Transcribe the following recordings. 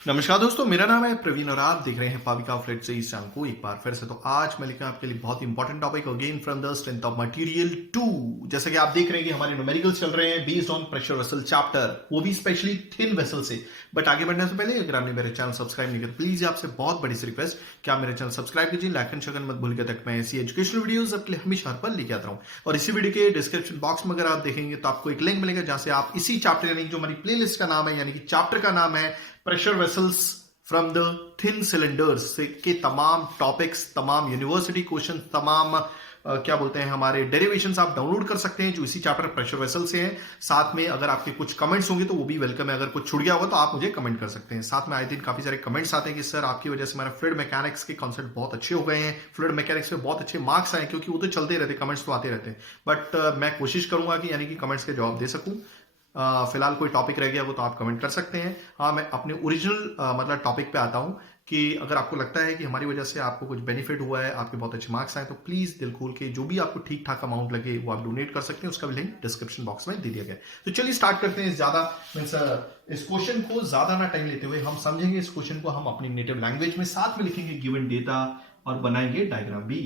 नमस्कार दोस्तों, मेरा नाम है प्रवीण और आप देख रहे हैं पाविका फ्लेट से इस चैनल को एक बार फिर से। तो आज मैं लेकर आपके लिए बहुत important topic again from the strength of material 2। जैसे कि आप देख रहे हैं कि हमारे न्यूमेरिकल्स चल रहे हैं based on pressure vessel chapter, वो भी स्पेशली थिन वेसल से। बट आगे बढ़ने से पहले अगर आपने मेरे चैनल सब्सक्राइब नहीं किया प्लीज आपसे बहुत बड़ी सी रिक्वेस्ट कि आप मेरे चैनल सब्सक्राइब कीजिए, लाइक एंड शेयर मत भूलिएगा, तक मैं ऐसी एजुकेशनल वीडियोस आपके लिए हमेशा हर पल लेके आता हूं। और इसी वीडियो के डिस्क्रिप्शन बॉक्स में अगर आप देखेंगे तो आपको एक लिंक मिलेगा जहां से आप इसी चैप्टर यानी जो हमारी प्लेलिस्ट का नाम है यानी कि चैप्टर का नाम है pressure vessels from the thin cylinders के तमाम टॉपिक्स, तमाम यूनिवर्सिटी क्वेश्चन, तमाम क्या बोलते हैं हमारे डेरिवेशंस आप डाउनलोड कर सकते हैं जो इसी चैप्टर प्रेशर वेसल से हैं। साथ में अगर आपके कुछ कमेंट्स होंगे तो वो भी वेलकम है, अगर कुछ छूट गया होगा तो आप मुझे कमेंट कर सकते हैं। साथ में आए दिन काफी सारे कमेंट्स आते हैं कि सर आपकी वजह से हमारा फ्लूइड मैकेनिक्स के कॉन्सेप्ट बहुत अच्छे हो गए हैं, फ्लूइड मैकेनिक्स में बहुत अच्छे मार्क्स आए, क्योंकि वो तो चलते रहते, कमेंट्स तो आते रहते हैं। बट मैं कोशिश करूंगा कि यानी कि कमेंट्स के जवाब दे सकूं। फिलहाल कोई टॉपिक रह गया वो तो आप कमेंट कर सकते हैं। हाँ, मैं अपने ओरिजिनल मतलब टॉपिक पे आता हूं कि अगर आपको लगता है कि हमारी वजह से आपको कुछ बेनिफिट हुआ है, आपके बहुत अच्छे मार्क्स आए, तो प्लीज दिल खोल के जो भी आपको ठीक ठाक अमाउंट लगे वो आप डोनेट कर सकते हैं। उसका भी लिंक डिस्क्रिप्शन बॉक्स में दे दिया गया है। तो चलिए स्टार्ट करते हैं। ज्यादा इस क्वेश्चन को ज्यादा ना टाइम लेते हुए हम समझेंगे इस क्वेश्चन को हम अपनी नेटिव लैंग्वेज में, साथ में लिखेंगे गिवन डेटा और बनाएंगे डायग्राम भी।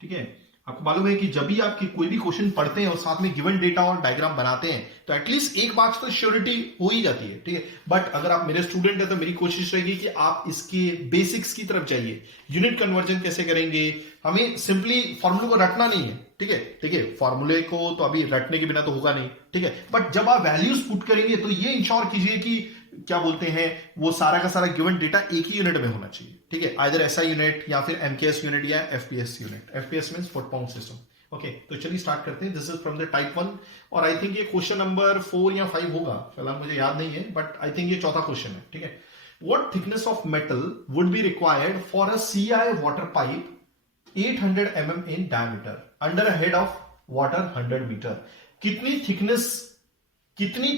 ठीक है, आपको मालूम है कि जब भी आप कोई भी क्वेश्चन पढ़ते हैं और साथ में गिवन डेटा और डायग्राम बनाते हैं तो एटलीस्ट एक मार्क्स तो श्योरिटी हो ही जाती है। ठीक है, बट अगर आप मेरे स्टूडेंट हैं तो मेरी कोशिश रहेगी कि आप इसके बेसिक्स की तरफ जाइए। यूनिट कन्वर्जन कैसे करेंगे, हमें सिंपली फॉर्मूले को रटना नहीं है। ठीक है, फॉर्मूले को तो अभी रटने के बिना तो होगा नहीं। ठीक है, बट जब आप वैल्यूज पुट करेंगे तो ये इंश्योर कीजिए कि क्या बोलते हैं वो सारा का सारा गिवन डेटा एक ही यूनिट में होना चाहिए। ठीक है, आइदर एसआई यूनिट या फिर एमकेएस यूनिट या FPS unit. FPS means foot pound system. Okay, तो चलिए स्टार्ट करते हैं। This is from the type 1 और आई थिंक ये क्वेश्चन नंबर 4 या 5 होगा, फिलहाल मुझे याद नहीं है, बट आई थिंक ये चौथा क्वेश्चन है। ठीक है, what thickness of metal would be required for a CI water pipe 800 mm in diameter under a head of water 100 metre. कितनी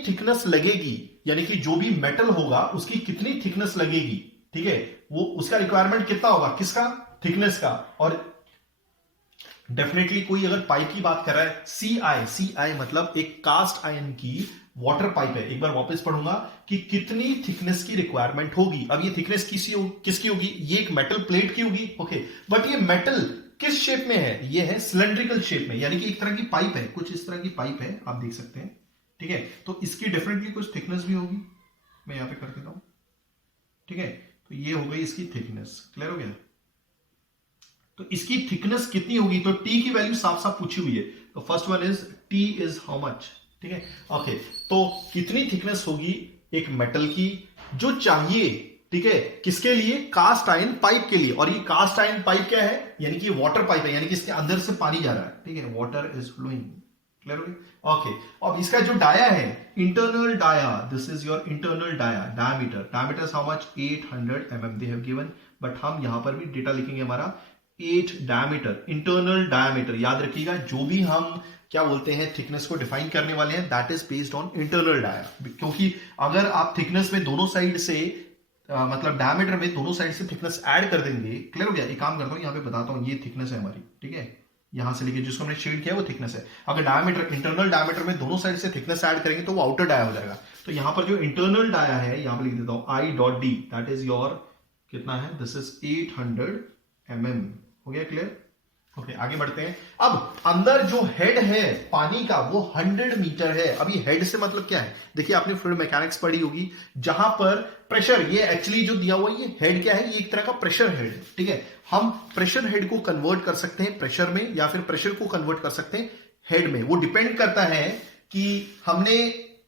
थिकनेस लगेगी, यानी कि जो भी मेटल होगा उसकी कितनी थिकनेस लगेगी। ठीक है, वो उसका रिक्वायरमेंट कितना होगा, किसका, थिकनेस का। और डेफिनेटली कोई अगर पाइप की बात कर रहा है, सीआई मतलब एक कास्ट आयरन की वाटर पाइप है। एक बार वापस पढ़ूंगा कि कितनी थिकनेस की रिक्वायरमेंट होगी। अब ये थिकनेस किसकी होगी, ये एक मेटल प्लेट की होगी। ओके, बट ये मेटल किस शेप में है, ये है सिलेंड्रिकल शेप में, यानी कि एक तरह की पाइप है, कुछ इस तरह की पाइप है, आप देख सकते हैं। ठीक है, तो इसकी डेफिनेटली कुछ थिकनेस भी होगी, मैं यहां पे कर देता हूं। ठीक है, तो ये हो गई इसकी थिकनेस। क्लियर हो गया, तो इसकी थिकनेस कितनी होगी, तो टी की वैल्यू साफ साफ पूछी हुई है। तो first one is T is how much. ठीक है, ओके, तो कितनी थिकनेस होगी एक मेटल की जो चाहिए। ठीक है, किसके लिए, कास्ट आयरन पाइप के लिए। और ये कास्ट आयरन पाइप क्या है, यानी कि वाटर पाइप है, यानी कि इसके अंदर से पानी जा रहा है। ठीक है, वाटर इज फ्लोइंग। क्लियर हो गया, ओके। अब इसका जो डाया है, internal dia, this is your internal dia, diameter how much, 800 mm they have given, but हम यहां पर भी डेटा लिखेंगे हमारा 8 डायमीटर, इंटरनल डायमीटर। याद रखिएगा जो भी हम क्या बोलते हैं थिकनेस को डिफाइन करने वाले हैं that is based on internal dia, क्योंकि अगर आप थिकनेस में दोनों साइड से मतलब डायमीटर में दोनों साइड से थिकनेस ऐड कर देंगे। क्लियर हो गया, एक काम करता हूं यहां पे बताता हूं, ये थिकनेस है हमारी। ठीक है, यहां से लेके जिसको हमने शेड किया वो थिकनेस है। अगर डायमीटर, इंटरनल डायमीटर में दोनों साइड से थिकनेस ऐड करेंगे तो वो आउटर डाया हो जाएगा। तो यहां पर जो इंटरनल डाया है, यहां पर लिख देता हूं I dot D, that is your कितना है, दिस इज 800 mm। हो गया क्लियर, ओके, आगे बढ़ते हैं। अब अंदर जो हेड है पानी का वो 100 मीटर है। अब ये हेड से मतलब क्या है, देखिए आपने फ्लूइड मैकेनिक्स पढ़ी होगी, जहां पर प्रेशर, ये एक्चुअली जो दिया हुआ है ये हेड क्या है, ये एक तरह का प्रेशर हेड है। ठीक है, हम प्रेशर हेड को कन्वर्ट कर सकते हैं प्रेशर में, या फिर प्रेशर को कन्वर्ट कर सकते हैं हेड में। वो डिपेंड करता है कि हमने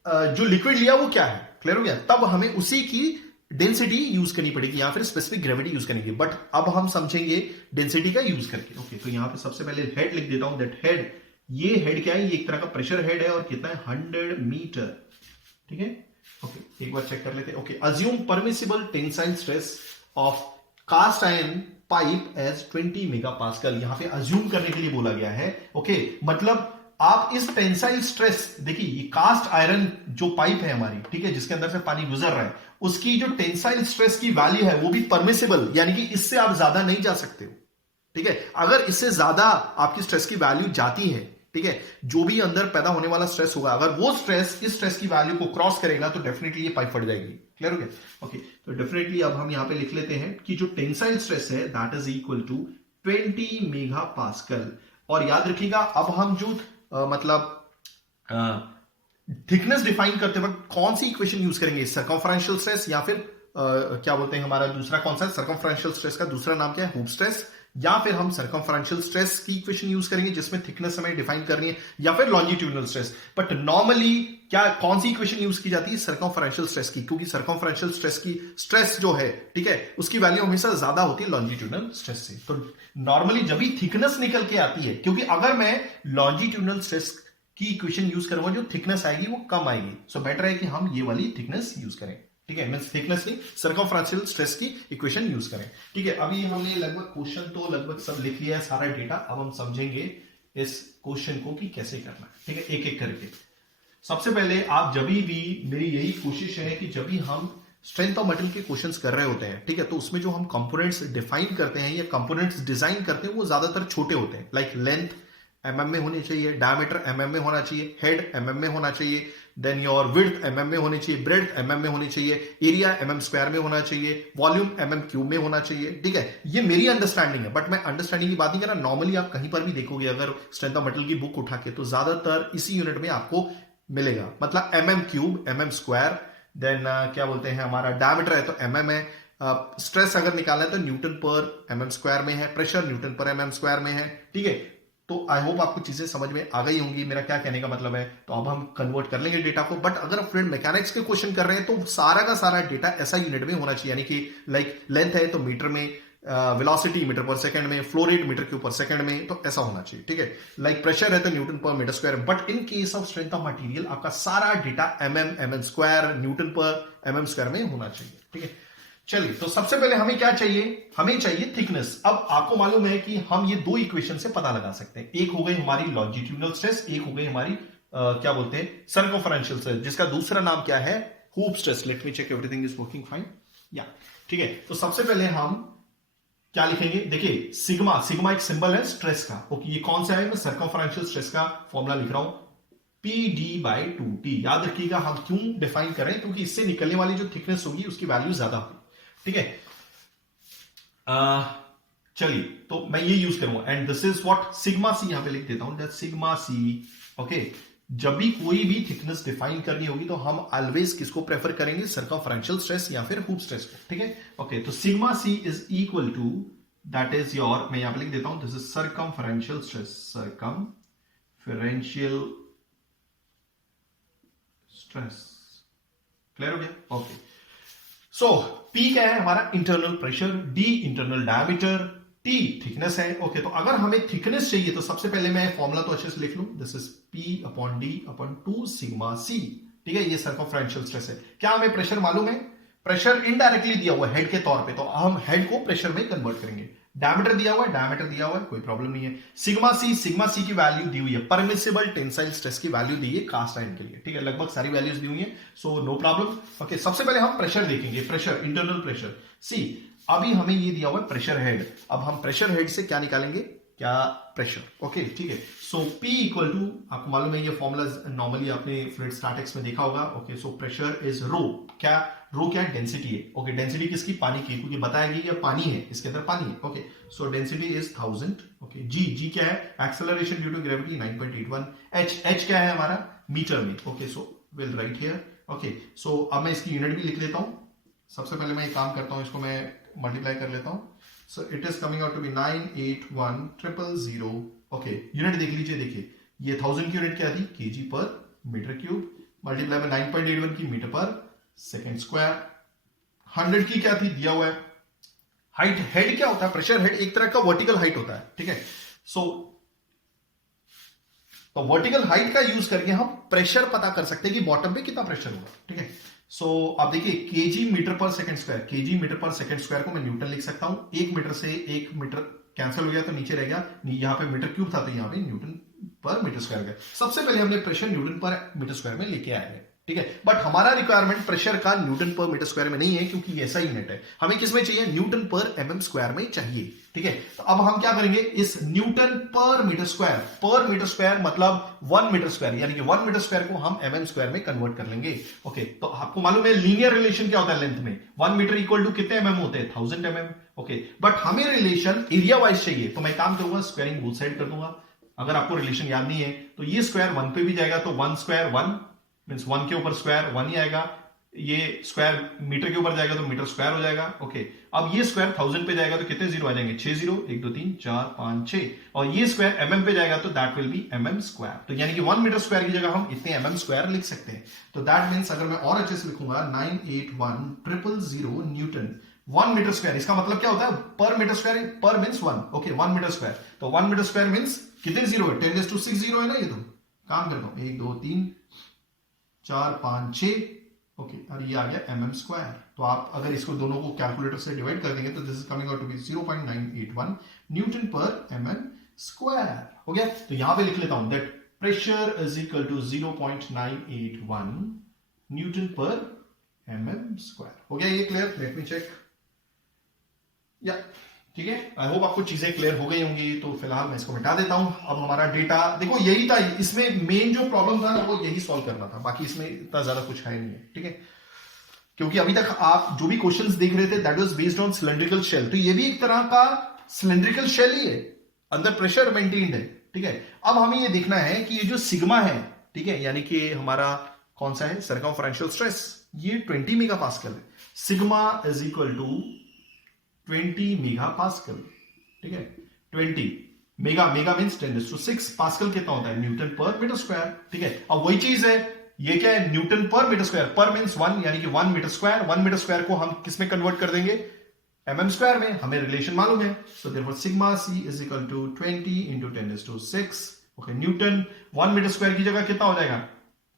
जो लिक्विड लिया वो क्या है। क्लियर हो गया, तब हमें उसी की डेंसिटी यूज करनी पड़ेगी या फिर स्पेसिफिक ग्रेविटी यूज करनी पड़ेगी। बट अब हम समझेंगे डेंसिटी का यूज करके। ओके, तो यहां पे सबसे पहले हेड लिख देता हूं, दैट हेड, ये हेड क्या है, ये एक तरह का प्रेशर हेड है और कितना है, 100 मीटर। ठीक है, ओके, एक बार चेक कर लेते हैं। Okay, assume permissible tensile stress of cast iron pipe as 20 megapascal. यहां पे अज्यूम करने के लिए बोला गया है। ओके, मतलब आप इस टेंसाइल स्ट्रेस, देखिए ये कास्ट आयरन जो पाइप है हमारी, ठीक है, जिसके अंदर से पानी गुजर रहा है, उसकी जो टेंसाइल स्ट्रेस की वैल्यू है वो भी परमिसिबल, यानी कि इससे आप ज्यादा नहीं जा सकते हो। ठीक है, अगर इससे ज्यादा आपकी स्ट्रेस की वैल्यू जाती है ठीक है, जो भी अंदर पैदा होने वाला स्ट्रेस होगा, अगर वो स्ट्रेस इस स्ट्रेस की वैल्यू को क्रॉस करेगा तो डेफिनेटली ये पाइप फट जाएगी। क्लियर हो गया? ओके, तो डेफिनेटली अब हम यहां पे लिख लेते हैं कि जो टेंसाइल स्ट्रेस है that is equal to 20 mega pascal. और याद रखिएगा, अब हम जो थिकनेस डिफाइन करते वक्त कौन सी इक्वेशन यूज करेंगे, सर्कमफरेंशियल स्ट्रेस या फिर क्या बोलते हैं हमारा दूसरा कौन सा, सर्कमफरेंशियल स्ट्रेस का दूसरा नाम क्या है, हूप स्ट्रेस, या फिर हम सर्कमफरेंशियल स्ट्रेस की इक्वेशन यूज करेंगे जिसमें थिकनेस हमें डिफाइन करनी है, या फिर लॉन्जिट्यूडनल स्ट्रेस। बट नॉर्मली क्या कौन सी इक्वेशन यूज की जाती है, सर्कमफरेंशियल स्ट्रेस की, क्योंकि सर्कमफरेंशियल स्ट्रेस की स्ट्रेस जो है, ठीक है, उसकी वैल्यू हमेशा ज्यादा होती है लॉन्जिट्यूडनल स्ट्रेस से। तो नॉर्मली जब भी थिकनेस निकल के आती है, क्योंकि अगर मैं लॉन्जिट्यूडनल स्ट्रेस की इक्वेशन यूज करूंगा जो थिकनेस आएगी वो कम आएगी, सो बेटर है कि हम ये वाली थिकनेस यूज करें। ठीक है, मींस थिकनेस नहीं, सर्कमफरेंशियल स्ट्रेस की इक्वेशन यूज करें। ठीक है, अभी हमने लगभग क्वेश्चन तो लगभग सब लिख लिया है, सारा डेटा। अब हम समझेंगे इस क्वेश्चन को कि कैसे करना है। ठीक है, एक एक करके। सबसे पहले आप जब भी, मेरी यही कोशिश है कि जब भी हम स्ट्रेंथ ऑफ मेटल के क्वेश्चंस कर रहे होते हैं, ठीक है, तो उसमें जो हम कंपोनेंट्स डिफाइन करते हैं या कंपोनेंट्स डिजाइन करते हैं वो ज्यादातर छोटे होते हैं। लाइक लेंथ mm में होनी चाहिए, डायमीटर mm में होना चाहिए, हेड mm में होना चाहिए, देन योर विड्थ mm में होनी चाहिए, ब्रेड्थ mm में होनी चाहिए, एरिया mm स्क्वायर में होना चाहिए, वॉल्यूम mm क्यूब में होना चाहिए। ठीक है, ये मेरी अंडरस्टैंडिंग है, बट मैं अंडरस्टैंडिंग की बात नहीं कर रहा। नॉर्मली आप कहीं पर भी देखोगे अगर स्ट्रेंथ ऑफ मेटल की बुक उठा के, तो ज्यादातर इसी यूनिट में आपको मिलेगा, मतलब mm cube, mm square, then क्या बोलते हैं हमारा डायमीटर है तो mm है, स्ट्रेस अगर निकालना है तो न्यूटन पर mm स्क्वायर में है, pressure Newton per mm square में है। ठीक है, तो आई होप आपको चीजें समझ में आ गई होंगी, मेरा क्या कहने का मतलब है। तो अब हम कन्वर्ट कर लेंगे डेटा को। बट अगर फ्लूइड मैकेनिक्स के क्वेश्चन कर रहे हैं तो सारा का सारा डेटा ऐसा यूनिट में होना चाहिए, यानी कि लाइक लेंथ है तो मीटर में, वेलोसिटी मीटर पर सेकंड में, फ्लो रेट मीटर क्यूब पर सेकंड में, तो ऐसा होना चाहिए। ठीक है, लाइक प्रेशर है तो newton per metre square. But in case of strength of material आपका सारा data mm square, newton per mm square में होना चाहिए। ठीक है, चलिए, तो सबसे पहले हमें क्या चाहिए, हमें चाहिए थिकनेस। अब आपको मालूम है कि हम ये दो इक्वेशन से पता लगा सकते हैं। एक हो गई हमारी लॉन्जिट्यूडनल स्ट्रेस, एक हो गई हमारी क्या बोलते हैं सर्कमफरेंशियल स्ट्रेस, जिसका दूसरा नाम क्या है, hoop stress. Let me check everything is working fine. या ठीक है, तो सबसे पहले हम क्या लिखेंगे, देखिए सिग्मा, सिग्मा एक सिंबल है स्ट्रेस का। ओके, ये कौन सा है, मैं सर्कमफरेंशियल स्ट्रेस का फॉर्मूला लिख रहा हूं, PD/2T। याद रखिएगा हम क्यों डिफाइन करें, क्योंकि इससे निकलने वाली जो थिकनेस होगी उसकी वैल्यू ज्यादा होगी। ठीक है, चलिए, तो मैं ये यूज करूंगा, and this is what sigma c, यहां पे लिख देता हूं, दैट सिग्मा सी। ओके, जब भी कोई भी थिकनेस डिफाइन करनी होगी तो हम ऑलवेज किसको प्रेफर करेंगे, सर्कमफरेंशियल स्ट्रेस या फिर हूप स्ट्रेस को। ठीक है, ओके, तो sigma C is equal to, that is your, मैं यहां पे लिख देता हूं, this is circumferential stress, circumferential stress. Clear हो गया? ओके, सो P क्या है हमारा, internal pressure, D internal diameter, T thickness है। ओके, तो अगर हमें थिकनेस चाहिए तो सबसे पहले मैं फॉर्मूला तो अच्छे से लिख लूं, this is P/D/2 sigma C। ठीक है, ये सर्कमफरेंशियल स्ट्रेस है। क्या हमें प्रेशर मालूम है, प्रेशर इनडायरेक्टली दिया हुआ है हेड के तौर पे, तो हम हेड को प्रेशर में कन्वर्ट करेंगे। डायमीटर दिया हुआ है, डायमीटर दिया हुआ है, कोई प्रॉब्लम नहीं है। सिग्मा सी की वैल्यू दी हुई है, परमिसिबल टेंसाइल स्ट्रेस की वैल्यू दी है कास्ट आयरन के लिए। ठीक है, लगभग सारी वैल्यूज दी हुई है, सो नो प्रॉब्लम। ओके, सबसे पहले हम प्रेशर देखेंगे, प्रेशर, इंटरनल प्रेशर। सी, अभी हमें ये दिया हुआ है प्रेशर हेड, अब हम प्रेशर हेड से क्या निकालेंगे, क्या प्रेशर। ओके, ठीक है, सो P इक्वल टू, आपको मालूम है ये फॉर्मूला नॉर्मली आपने फ्लूइड स्टैटिक्स में देखा होगा। ओके, सो प्रेशर इज रो, क्या रो, क्या डेंसिटी है। ओके, डेंसिटी किसकी, पानी की, क्योंकि बताएगी कि पानी है, इसके अंदर पानी है। Okay, so density is 1000। Okay, G क्या है, acceleration due to gravity 9.81। H क्या है हमारा, मीटर में। Okay, so will write here. Okay, so अब मैं इसकी यूनिट भी लिख लेता हूं। सबसे पहले मैं एक काम करता हूं, इसको मैं मल्टीप्लाई कर लेता हूं। So it is coming out to be 981,000। Okay, unit देख लीजिए, देखिए ये 1000 की यूनिट क्या थी, केजी पर मीटर क्यूब, मल्टीप्लाई में 9.81 की मीटर पर सेकेंड स्क्वायर। 100 की क्या थी, दिया हुआ है हाइट। हेड क्या होता है, प्रेशर हेड एक तरह का वर्टिकल हाइट होता है। ठीक है, सो तो वर्टिकल हाइट का यूज करके हम प्रेशर पता कर सकते हैं कि बॉटम पे कितना प्रेशर होगा। ठीक है, सो आप देखिए केजी मीटर पर सेकंड स्क्वायर, केजी मीटर पर सेकंड स्क्वायर को मैं न्यूटन लिख सकता हूं। 1 मीटर से 1 मीटर कैंसिल हो गया तो नीचे रह गया, यहां पे मीटर क्यूब था तो यहां पे न्यूटन पर मीटर स्क्वायर गया। सबसे पहले हमने pressure Newton per metre square में लेके आए हैं। ठीक है। बट हमारा रिक्वायरमेंट प्रेशर का न्यूटन पर मीटर स्क्वायर में नहीं है, क्योंकि ये ऐसा यूनिट है, हमें किस में चाहिए, न्यूटन पर एमएम स्क्वायर में चाहिए। ठीक है, तो अब हम क्या करेंगे, इस न्यूटन पर मीटर स्क्वायर मतलब 1 मीटर स्क्वायर, यानी कि 1 मीटर स्क्वायर को हम एमएम स्क्वायर में कन्वर्ट कर लेंगे। ओके, तो आपको मालूम है लीनियर रिलेशन क्या होता है लेंथ में, 1 मीटर इक्वल टू कितने एमएम होते हैं, 1000 एमएम। ओके, बट हमें रिलेशन एरिया वाइज चाहिए, तो मैं काम करूंगा, स्क्वायरिंग बोथ साइड कर दूंगा। अगर आपको रिलेशन याद नहीं है तो ये स्क्वायर 1 पे भी जाएगा, तो 1 स्क्वायर 1 मींस 1 के ऊपर स्क्वायर 1 ही आएगा, ये स्क्वायर मीटर के ऊपर जाएगा तो मीटर स्क्वायर हो जाएगा। ओके, अब ये स्क्वायर 1000 पे जाएगा तो कितने जीरो आ जाएंगे, 6 जीरो, 1 2 3 4 5 6, और ये स्क्वायर एमएम पे जाएगा तो that will be MM square. तो यानी कि 1 मीटर स्क्वायर की जगह हम इतने एमएम स्क्वायर लिख सकते हैं। तो दैट मींस अगर मैं और अच्छे से लिखूंगा 981000 न्यूटन 1 मीटर स्क्वायर, इसका मतलब क्या होता है, पर मीटर स्क्वायर, पर मींस 1। ओके, 1 मीटर स्क्वायर, तो 1 मीटर स्क्वायर मींस कितने जीरो है, 10⁶ जीरो है ना। ये तो काम करता हूं, 1 2 3 4 5 6, ओके, और ये आ गया एमएम स्क्वायर। तो आप अगर इसको दोनों को कैलकुलेटर से डिवाइड कर देंगे तो this is coming out to be 0.981 newton per mm square. हो गया, तो यहां पे लिख लेता हूं that pressure is equal to 0.981 newton per mm square. हो गया ये क्लियर, लेट मी चेक, या ठीक है, आई होप आपको चीजें क्लियर हो गई होंगी। तो फिलहाल मैं इसको मिटा देता हूं। अब हमारा डेटा देखो, यही था, इसमें मेन जो प्रॉब्लम था ना वो यही सॉल्व करना था, बाकी इसमें इतना ज्यादा कुछ है नहीं है। ठीक है, क्योंकि अभी तक आप जो भी क्वेश्चंस देख रहे थे that was based on cylindrical shell, तो ये भी एक तरह का सिलेंड्रिकल शेल ही है, अंदर प्रेशर मेंटेन्ड है। ठीक है, अब हमें ये देखना है कि ये जो सिग्मा है, ठीक है, यानी कि हमारा कौन सा है, सर्कमफरेंशियल स्ट्रेस, ये 20 मेगा पास्कल है। Sigma is equal to 20 mega pascal. ठीक है, 20 मेगा मींस 10⁶, पास्कल कितना होता है, न्यूटन पर मीटर स्क्वायर। ठीक है, अब वही चीज है, ये क्या है, न्यूटन पर मीटर स्क्वायर, पर मींस 1, यानी कि 1 मीटर स्क्वायर, 1 मीटर स्क्वायर को हम किस में कन्वर्ट कर देंगे, एमएम स्क्वायर में, हमें रिलेशन मालूम है। So therefore sigma C is equal to 20 into 10⁶। Okay, newton 1 metre square की जगह कितना हो जाएगा,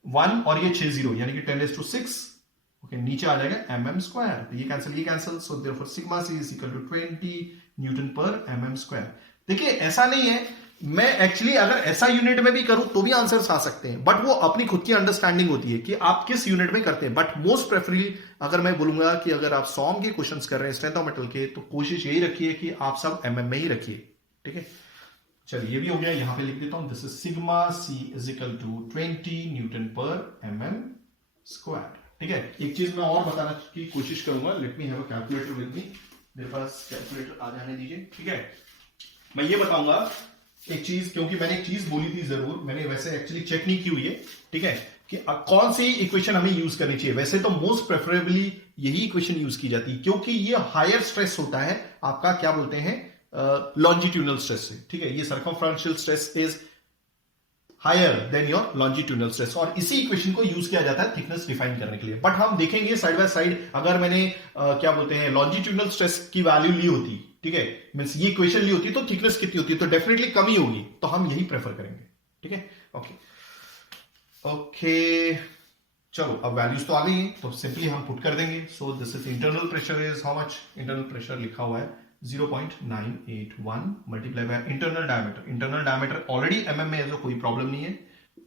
1 और ये 6 जीरो, यानी कि 10⁶। ओके, नीचे आ जाएगा एमएम स्क्वायर, तो ये cancel, so therefore sigma C is equal to 20 newton per mm square. देखिए ऐसा नहीं है, मैं एक्चुअली अगर ऐसा यूनिट में भी करूं तो भी आंसर्स आ सकते हैं, बट वो अपनी खुद की अंडरस्टैंडिंग होती है कि आप किस यूनिट में करते हैं। बट मोस्ट प्रेफरली अगर मैं बोलूंगा कि अगर आप सॉम के क्वेश्चंस कर रहे हैं स्ट्रेंथ ऑफ मेटल के, तो कोशिश यही रखिए कि आप सब एमएम में ही रखिए। ठीक है, चलिए ये भी हो गया, यहां पे लिख देता हूं, this is sigma C is equal to 20 newton per mm square. ठीक है, एक चीज मैं और बताना की कोशिश करूंगा, let me have a calculator with me, मेरे पास कैलकुलेटर आ जाने दीजिए। ठीक है, मैं ये बताऊंगा एक चीज, क्योंकि मैंने एक चीज बोली थी जरूर, मैंने वैसे एक्चुअली चेक नहीं की हुई है। ठीक है, कि कौन सी इक्वेशन हमें यूज करनी चाहिए। वैसे तो मोस्ट प्रेफरेबली यही इक्वेशन यूज की जाती है, क्योंकि ये हायर स्ट्रेस होता है आपका, क्या बोलते हैं, लॉन्जिट्यूडनल स्ट्रेस से। ठीक है, ये circumferential stress is higher than your longitudinal stress, और इसी इक्वेशन को यूज किया जाता है थिकनेस डिफाइन करने के लिए। बट हम देखेंगे साइड बाय साइड, अगर मैंने क्या बोलते हैं लॉन्जिट्यूडनल स्ट्रेस की वैल्यू ली होती, ठीक है, मींस ये इक्वेशन ली होती, तो थिकनेस कितनी होती, तो डेफिनेटली कम ही होगी, तो हम यही प्रेफर करेंगे। ठीक है, ओके, चलो अब वैल्यूज तो आ गई, तो सिंपली हम पुट कर देंगे। So this is internal pressure is how much, internal pressure लिखा हुआ है 0.981 multiply by internal diameter, internal diameter already MM में है, तो कोई प्रॉब्लम नहीं है,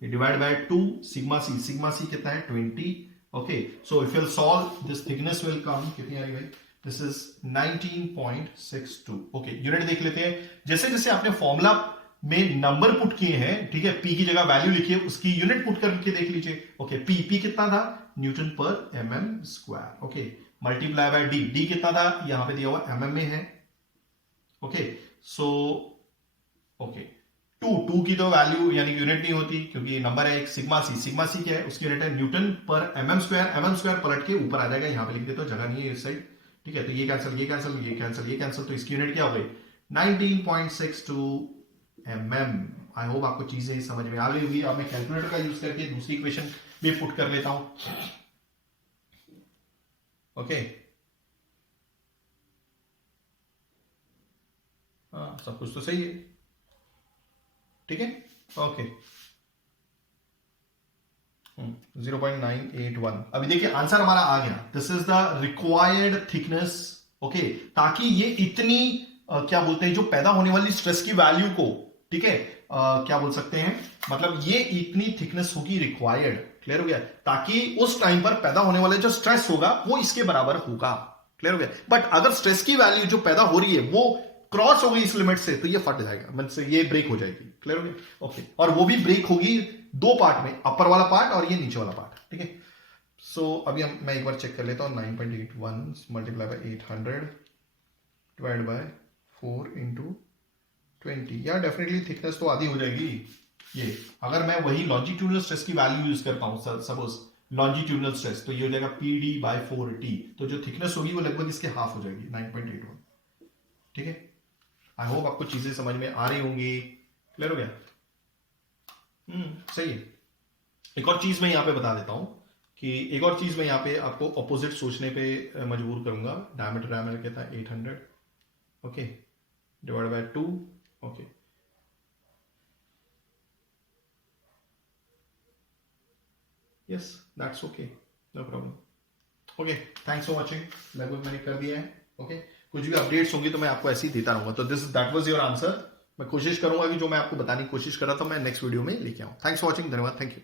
डिवाइड बाय 2 सिग्मा सी कितना है 20। Okay, so if you solve this thickness will come, कितनी आ रही है, दिस इज 19.62। ओके, यूनिट देख लेते हैं, जैसे जैसे आपने फॉर्मूला में नंबर पुट किए हैं, ठीक है, पी की जगह वैल्यू लिखिए, उसकी यूनिट पुट करके देख लीजिए। ओके, पी कितना था, Newton per mm square. Okay, multiply by D कितना था, यहां पे दिया हुआ एमएम में है। ओके, सो ओके, टू की तो वैल्यू यानी यूनिट नहीं होती, क्योंकि नंबर है एक सिग्मा सी क्या है, उसकी यूनिट है न्यूटन पर एमएम स्क्वायर पलट के ऊपर आ जाएगा, यहां पे लिख देते हो, जगह नहीं है इस साइड। ठीक है, तो ये कैंसिल, तो इसकी यूनिट क्या हो गई 19.62 mm। आई होप आपको चीजें समझ में आ गई होगी। अब मैं कैलकुलेटर का यूज करके दूसरी इक्वेशन भी पुट कर लेता हूं। ओके, हाँ सब कुछ तो सही है। ठीक है, ओके, 0.981। अभी देखिए आंसर हमारा आ गया, this is the required thickness. Okay, ताकि ये इतनी क्या बोलते हैं, जो पैदा होने वाली स्ट्रेस की वैल्यू को, ठीक है, क्या बोल सकते हैं, मतलब ये इतनी थिकनेस होगी रिक्वायर्ड, क्लियर हो गया, ताकि उस टाइम पर पैदा होने वाले जो स्ट्रेस होगा वो इसके बराबर होगा। क्लियर हो गया। बट अगर स्ट्रेस की वैल्यू जो पैदा हो रही है वो क्रॉस हो गई इस लिमिट से, तो ये फट जाएगा, मतलब ये ब्रेक हो जाएगी। क्लियर हो गया। ओके, और वो भी ब्रेक होगी दो पार्ट में, अपर वाला पार्ट और ये नीचे वाला पार्ट। ठीक है, सो अभी मैं एक बार चेक कर लेता हूं। 9.81 multiply by 800 divide by 4 into 20, यार डेफिनेटली थिकनेस तो आधी हो जाएगी ये। अगर मैं वही लॉन्जिट्यूडनल स्ट्रेस की वैल्यू यूज करता हूं, सपोज लॉन्जिट्यूडनल स्ट्रेस, तो ये हो जाएगा PD बाय 4T, तो जो थिकनेस होगी वो लगभग इसके हाफ हो जाएगी, 9.81। ठीक है, आई होप आपको चीजें समझ में आ रही होंगी। क्लियर हो गया। सही है। एक और चीज मैं यहां पे बता देता हूं कि एक और चीज मैं यहां पे आपको ऑपोजिट सोचने पे मजबूर करूंगा। डायमीटर कहता है 800, okay, divide by 2, okay, yes that's okay, no problem. Okay, thanks for watching. लगभग मैंने कर दिया है। ओके, कुछ भी अपडेट्स होंगी तो मैं आपको ऐसे ही देता रहूंगा। तो दैट वाज योर आंसर। मैं कोशिश करूंगा कि जो मैं आपको बताने की कोशिश कर रहा था मैं नेक्स्ट वीडियो में लेके आऊं। थैंक्स फॉर वॉचिंग, धन्यवाद, थैंक यू।